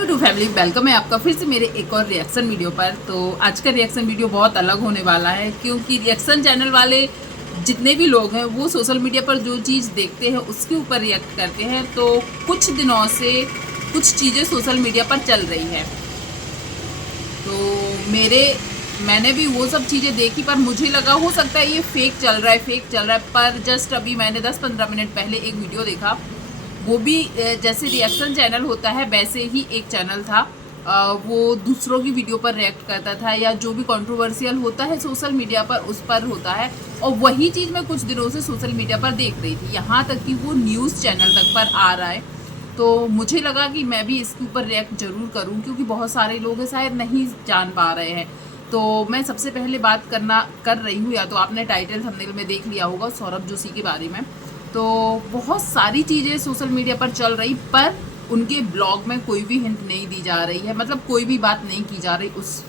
To family, welcome है आपका फिर से मेरे एक और रिएक्शन वीडियो पर। तो आज का रिएक्शन वीडियो बहुत अलग होने वाला है क्योंकि रिएक्शन चैनल वाले जितने भी लोग हैं वो सोशल मीडिया पर जो चीज़ देखते हैं उसके ऊपर रिएक्ट करते हैं। तो कुछ दिनों से कुछ चीज़ें सोशल मीडिया पर चल रही हैं, तो मैंने भी वो सब चीज़ें देखी, पर मुझे लगा हो सकता है ये फेक चल रहा है। पर जस्ट अभी मैंने 10-15 मिनट पहले एक वीडियो देखा, वो भी जैसे रिएक्शन चैनल होता है वैसे ही एक चैनल था। वो दूसरों की वीडियो पर रिएक्ट करता था या जो भी कंट्रोवर्शियल होता है सोशल मीडिया पर उस पर होता है, और वही चीज़ मैं कुछ दिनों से सोशल मीडिया पर देख रही थी, यहाँ तक कि वो न्यूज़ चैनल तक पर आ रहा है। तो मुझे लगा कि मैं भी इसके ऊपर रिएक्ट ज़रूर करूँ क्योंकि बहुत सारे लोग शायद नहीं जान पा रहे हैं। तो मैं सबसे पहले बात कर रही हूँ, या तो आपने टाइटल थंबनेल में देख लिया होगा, सौरभ जोशी के बारे में। तो बहुत सारी चीज़ें सोशल मीडिया पर चल रही, पर उनके ब्लॉग में कोई भी हिंट नहीं दी जा रही है, मतलब कोई भी बात नहीं की जा रही उस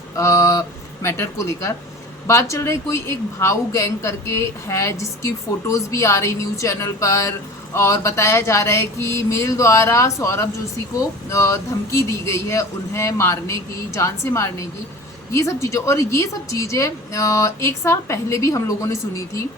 मैटर को लेकर। बात चल रही कोई एक भाऊ गैंग करके है जिसकी फ़ोटोज़ भी आ रही न्यूज़ चैनल पर, और बताया जा रहा है कि मेल द्वारा सौरभ जोशी को धमकी दी गई है उन्हें मारने की, जान से मारने की, ये सब चीज़ें। और ये सब चीज़ें एक साल पहले भी हम लोगों ने सुनी थी,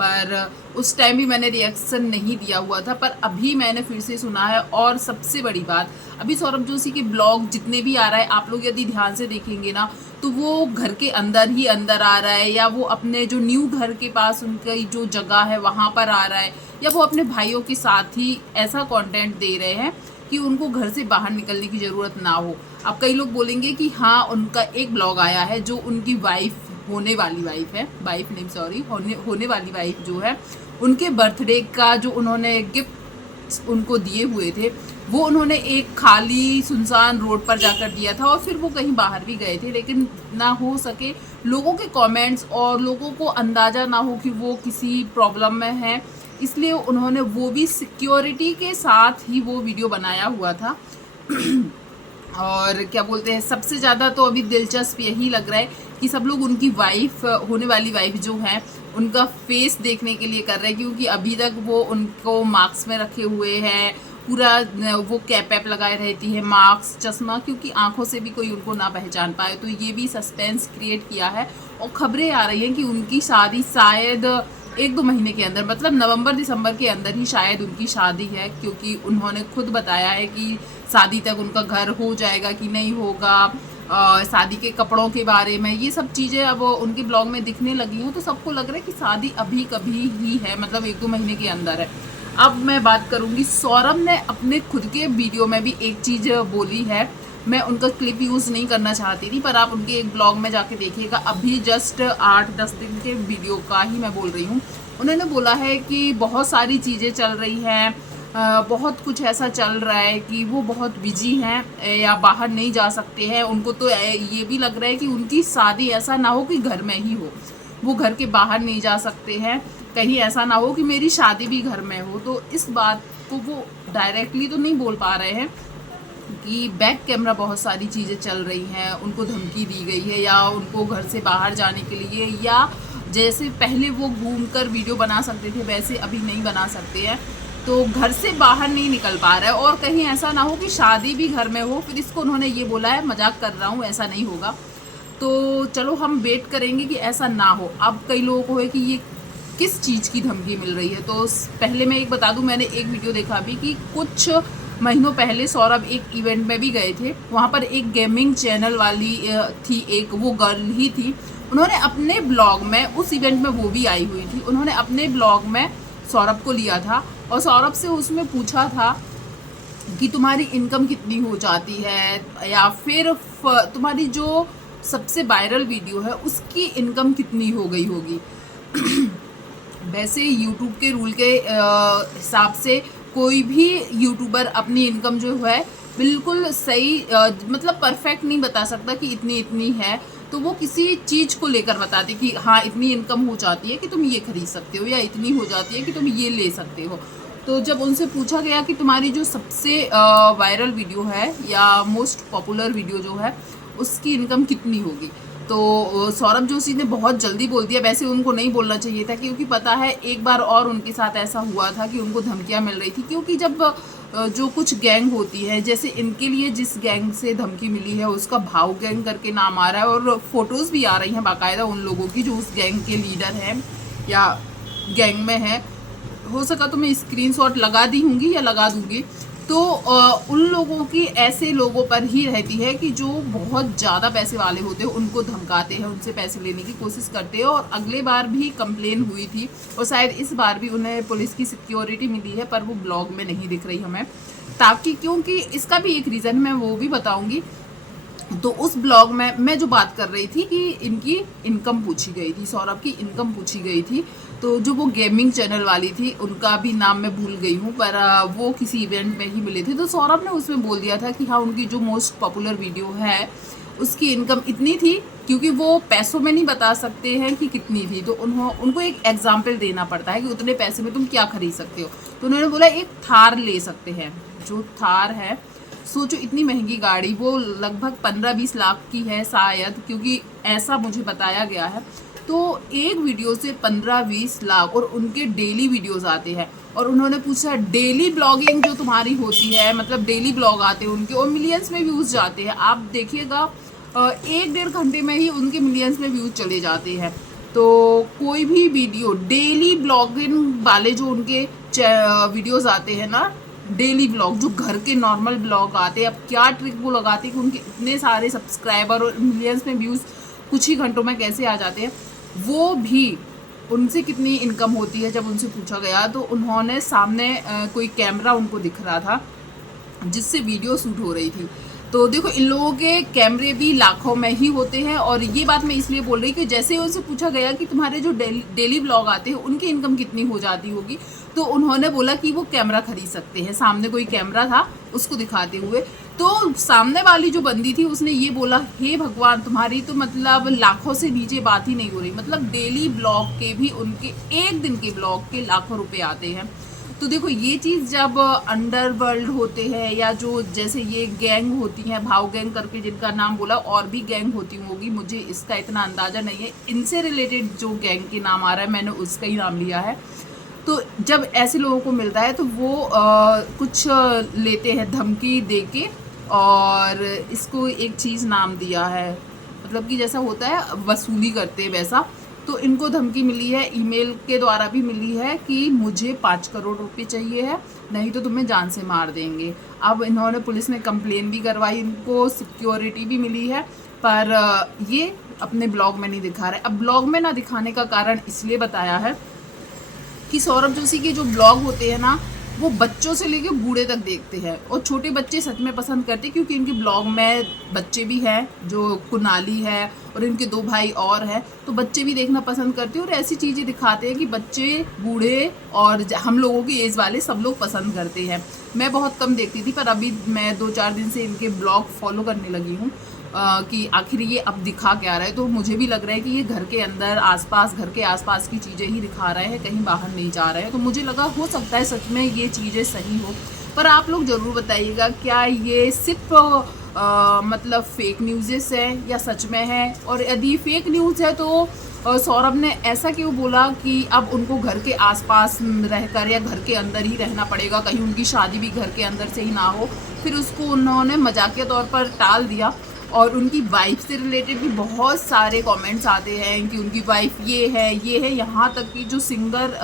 पर उस टाइम भी मैंने रिएक्शन नहीं दिया हुआ था, पर अभी मैंने फिर से सुना है। और सबसे बड़ी बात, अभी सौरभ जोशी के ब्लॉग जितने भी आ रहा है, आप लोग यदि ध्यान से देखेंगे ना, तो वो घर के अंदर ही अंदर आ रहा है, या वो अपने जो न्यू घर के पास उनकी जो जगह है वहाँ पर आ रहा है, या वो अपने भाइयों के साथ ही ऐसा कंटेंट दे रहे हैं कि उनको घर से बाहर निकलने की ज़रूरत ना हो। अब कई लोग बोलेंगे कि हाँ, उनका एक ब्लॉग आया है जो उनकी होने वाली वाइफ जो है, उनके बर्थडे का जो उन्होंने गिफ्ट उनको दिए हुए थे, वो उन्होंने एक खाली सुनसान रोड पर जाकर दिया था, और फिर वो कहीं बाहर भी गए थे, लेकिन ना हो सके लोगों के कमेंट्स और लोगों को अंदाज़ा ना हो कि वो किसी प्रॉब्लम में है, इसलिए उन्होंने वो भी सिक्योरिटी के साथ ही वो वीडियो बनाया हुआ था। और क्या बोलते हैं, सबसे ज़्यादा तो अभी दिलचस्प यही लग रहा है कि सब लोग उनकी होने वाली वाइफ जो है उनका फेस देखने के लिए कर रहे हैं, क्योंकि अभी तक वो उनको मास्क में रखे हुए हैं, पूरा वो कैप वैप लगाए रहती है, मास्क चश्मा, क्योंकि आंखों से भी कोई उनको ना पहचान पाए। तो ये भी सस्पेंस क्रिएट किया है, और खबरें आ रही हैं कि उनकी शादी शायद 1-2 महीने के अंदर, मतलब नवंबर-दिसंबर के अंदर ही शायद उनकी शादी है, क्योंकि उन्होंने खुद बताया है कि शादी तक उनका घर हो जाएगा कि नहीं होगा, शादी के कपड़ों के बारे में, ये सब चीज़ें अब उनके ब्लॉग में दिखने लगी हैं। तो सबको लग रहा है कि शादी अभी कभी ही है, मतलब 1-2 महीने के अंदर है। अब मैं बात करूँगी, सौरभ ने अपने खुद के वीडियो में भी एक चीज़ बोली है, मैं उनका क्लिप यूज़ नहीं करना चाहती थी, पर आप उनके एक ब्लॉग में जाके देखिएगा, अभी जस्ट 8-10 दिन के वीडियो का ही मैं बोल रही हूँ। उन्होंने बोला है कि बहुत सारी चीज़ें चल रही हैं, बहुत कुछ ऐसा चल रहा है कि वो बहुत बिजी हैं या बाहर नहीं जा सकते हैं। उनको तो ये भी लग रहा है कि उनकी शादी ऐसा ना हो कि घर में ही हो, वो घर के बाहर नहीं जा सकते हैं, कहीं ऐसा ना हो कि मेरी शादी भी घर में हो। तो इस बात को वो डायरेक्टली तो नहीं बोल पा रहे हैं कि बैक कैमरा बहुत सारी चीज़ें चल रही हैं, उनको धमकी दी गई है, या उनको घर से बाहर जाने के लिए, या जैसे पहले वो घूमकर वीडियो बना सकते थे वैसे अभी नहीं बना सकते हैं, तो घर से बाहर नहीं निकल पा रहा है। और कहीं ऐसा ना हो कि शादी भी घर में हो, फिर इसको उन्होंने ये बोला है, मजाक कर रहा हूँ, ऐसा नहीं होगा। तो चलो हम वेट करेंगे कि ऐसा ना हो। अब कई लोगों को है कि ये किस चीज़ की धमकी मिल रही है। तो पहले मैं एक बता दूं, मैंने एक वीडियो देखा अभी कि कुछ महीनों पहले सौरभ एक इवेंट में भी गए थे, वहाँ पर एक गेमिंग चैनल वाली थी, एक वो गर्ल ही थी, उन्होंने अपने ब्लॉग में, उस इवेंट में वो भी आई हुई थी, उन्होंने अपने ब्लॉग में सौरभ को लिया था और सौरभ से उसमें पूछा था कि तुम्हारी इनकम कितनी हो जाती है, या फिर तुम्हारी जो सबसे वायरल वीडियो है उसकी इनकम कितनी हो गई होगी। वैसे यूट्यूब के रूल के हिसाब से कोई भी यूट्यूबर अपनी इनकम जो है बिल्कुल सही, मतलब परफेक्ट नहीं बता सकता कि इतनी इतनी है। तो वो किसी चीज़ को लेकर बताते कि हाँ, इतनी इनकम हो जाती है कि तुम ये खरीद सकते हो, या इतनी हो जाती है कि तुम ये ले सकते हो। तो जब उनसे पूछा गया कि तुम्हारी जो सबसे वायरल वीडियो है या मोस्ट पॉपुलर वीडियो जो है उसकी इनकम कितनी होगी, तो सौरभ जोशी ने बहुत जल्दी बोल दिया। वैसे उनको नहीं बोलना चाहिए था, क्योंकि पता है एक बार और उनके साथ ऐसा हुआ था कि उनको धमकियां मिल रही थी, क्योंकि जब जो कुछ गैंग होती है, जैसे इनके लिए जिस गैंग से धमकी मिली है उसका भाव गैंग करके नाम आ रहा है और फोटोज़ भी आ रही हैं बाकायदा उन लोगों की जो उस गैंग के लीडर हैं या गैंग में है। हो सका तो मैं स्क्रीनशॉट लगा दी होंगी या लगा दूंगी। तो उन लोगों की ऐसे लोगों पर ही रहती है कि जो बहुत ज़्यादा पैसे वाले होते हैं, उनको धमकाते हैं, उनसे पैसे लेने की कोशिश करते हैं। और अगले बार भी कंप्लेन हुई थी और शायद इस बार भी उन्हें पुलिस की सिक्योरिटी मिली है, पर वो ब्लॉग में नहीं दिख रही हमें, ताकि क्योंकि इसका भी एक रीज़न मैं वो भी बताऊंगी। तो उस ब्लॉग में मैं जो बात कर रही थी कि इनकी इनकम पूछी गई थी, सौरभ की इनकम पूछी गई थी। तो जो वो गेमिंग चैनल वाली थी, उनका भी नाम मैं भूल गई हूँ, पर वो किसी इवेंट में ही मिले थे। तो सौरभ ने उसमें बोल दिया था कि हाँ, उनकी जो मोस्ट पॉपुलर वीडियो है उसकी इनकम इतनी थी, क्योंकि वो पैसों में नहीं बता सकते हैं कि कितनी थी। तो उनको एक एग्जाम्पल देना पड़ता है कि उतने पैसे में तुम क्या खरीद सकते हो। तो उन्होंने बोला एक थार ले सकते हैं। जो थार है, सोचो इतनी महंगी गाड़ी, वो लगभग 15-20 लाख की है शायद, क्योंकि ऐसा मुझे बताया गया है। तो एक वीडियो से 15-20 लाख, और उनके डेली वीडियोस आते हैं। और उन्होंने पूछा डेली ब्लॉगिंग जो तुम्हारी होती है, मतलब डेली ब्लॉग आते हैं उनके और मिलियंस में व्यूज़ जाते हैं। आप देखिएगा 1-1.5 घंटे में ही उनके मिलियंस में व्यूज़ चले जाते हैं। तो कोई भी वीडियो डेली ब्लॉगिंग वाले जो उनके वीडियोस आते हैं ना, डेली ब्लॉग जो घर के नॉर्मल ब्लॉग आते हैं, अब क्या ट्रिक वो लगाते हैं कि उनके इतने सारे सब्सक्राइबर और मिलियंस में व्यूज़ कुछ ही घंटों में कैसे आ जाते हैं। वो भी उनसे कितनी इनकम होती है जब उनसे पूछा गया, तो उन्होंने सामने कोई कैमरा उनको दिख रहा था जिससे वीडियो शूट हो रही थी। तो देखो इन लोगों के कैमरे भी लाखों में ही होते हैं। और ये बात मैं इसलिए बोल रही कि जैसे उनसे पूछा गया कि तुम्हारे जो डेली ब्लॉग आते हैं उनकी इनकम कितनी हो जाती होगी, तो उन्होंने बोला कि वो कैमरा खरीद सकते हैं। सामने कोई कैमरा था उसको दिखाते हुए, तो सामने वाली जो बंदी थी उसने ये बोला, हे भगवान, तुम्हारी तो मतलब लाखों से नीचे बात ही नहीं हो रही। मतलब डेली ब्लॉग के भी उनके एक दिन के ब्लॉग के लाखों रुपए आते हैं। तो देखो ये चीज़ जब अंडरवर्ल्ड होते हैं या जो जैसे ये गैंग होती हैं, भाव गैंग करके जिनका नाम बोला, और भी गैंग होती होगी, मुझे इसका इतना अंदाज़ा नहीं है। इनसे रिलेटेड जो गैंग के नाम आ रहा है मैंने उसका ही नाम लिया है। तो जब ऐसे लोगों को मिलता है तो वो कुछ लेते हैं धमकी दे के, और इसको एक चीज़ नाम दिया है, मतलब कि जैसा होता है वसूली करते हैं वैसा। तो इनको धमकी मिली है, ईमेल के द्वारा भी मिली है कि मुझे 5 करोड़ रुपए चाहिए है, नहीं तो तुम्हें जान से मार देंगे। अब इन्होंने पुलिस में कंप्लेन भी करवाई, इनको सिक्योरिटी भी मिली है, पर ये अपने ब्लॉग में नहीं दिखा रहे। अब ब्लॉग में ना दिखाने का कारण इसलिए बताया है कि सौरभ जोशी के जो ब्लॉग होते हैं ना, वो बच्चों से लेके बूढ़े तक देखते हैं, और छोटे बच्चे सच में पसंद करते हैं, क्योंकि इनके ब्लॉग में बच्चे भी हैं, जो कुनाली है और इनके 2 भाई और हैं, तो बच्चे भी देखना पसंद करते हैं। और ऐसी चीज़ें दिखाते हैं कि बच्चे, बूढ़े और हम लोगों की एज वाले सब लोग पसंद करते हैं। मैं बहुत कम देखती थी, पर अभी मैं 2-4 दिन से इनके ब्लॉग फॉलो करने लगी हूँ कि आखिर ये अब दिखा क्या रहा है। तो मुझे भी लग रहा है कि ये घर के अंदर आसपास, घर के आसपास की चीज़ें ही दिखा रहे हैं, कहीं बाहर नहीं जा रहे हैं। तो मुझे लगा हो सकता है सच में ये चीज़ें सही हो, पर आप लोग ज़रूर बताइएगा क्या ये सिर्फ मतलब फेक न्यूज़ है या सच में है। और यदि फेक न्यूज़ है तो सौरभ ने ऐसा क्यों बोला कि अब उनको घर के आसपास रहकर या घर के अंदर ही रहना पड़ेगा, कहीं उनकी शादी भी घर के अंदर से ही ना हो। फिर उसको उन्होंने मजाकिया तौर पर टाल दिया। और उनकी वाइफ से रिलेटेड भी बहुत सारे कमेंट्स आते हैं कि उनकी वाइफ ये है, यहाँ तक कि जो सिंगर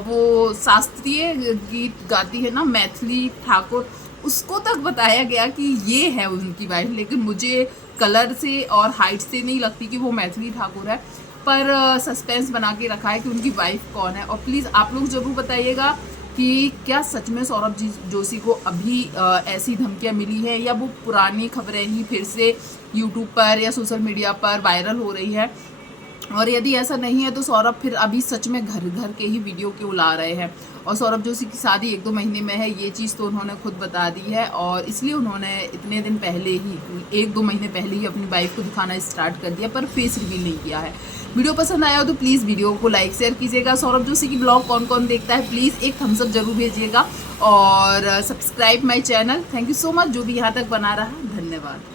वो शास्त्रीय गीत गाती है ना, मैथिली ठाकुर, उसको तक बताया गया कि ये है उनकी वाइफ। लेकिन मुझे कलर से और हाइट से नहीं लगती कि वो मैथिली ठाकुर है, पर सस्पेंस बना के रखा है कि उनकी वाइफ कौन है। और प्लीज़ आप लोग ज़रूर बताइएगा कि क्या सच में सौरभ जोशी को अभी ऐसी धमकियां मिली है, या वो पुरानी खबरें ही फिर से यूट्यूब पर या सोशल मीडिया पर वायरल हो रही है। और यदि ऐसा नहीं है तो सौरभ फिर अभी सच में घर घर के ही वीडियो क्यों ला रहे हैं। और सौरभ जोशी की शादी 1-2 महीने में है, ये चीज़ तो उन्होंने खुद बता दी है, और इसलिए उन्होंने इतने दिन पहले ही, 1-2 महीने पहले ही अपनी वाइफ को दिखाना स्टार्ट कर दिया, पर फेस रिवील नहीं किया है। वीडियो पसंद आया हो तो प्लीज़ वीडियो को लाइक शेयर कीजिएगा। सौरभ जोशी की ब्लॉग कौन कौन देखता है प्लीज़ एक थम्स अप जरूर भेजिएगा, और subscribe my channel. Thank you so much जो भी यहाँ तक बना रहा, धन्यवाद।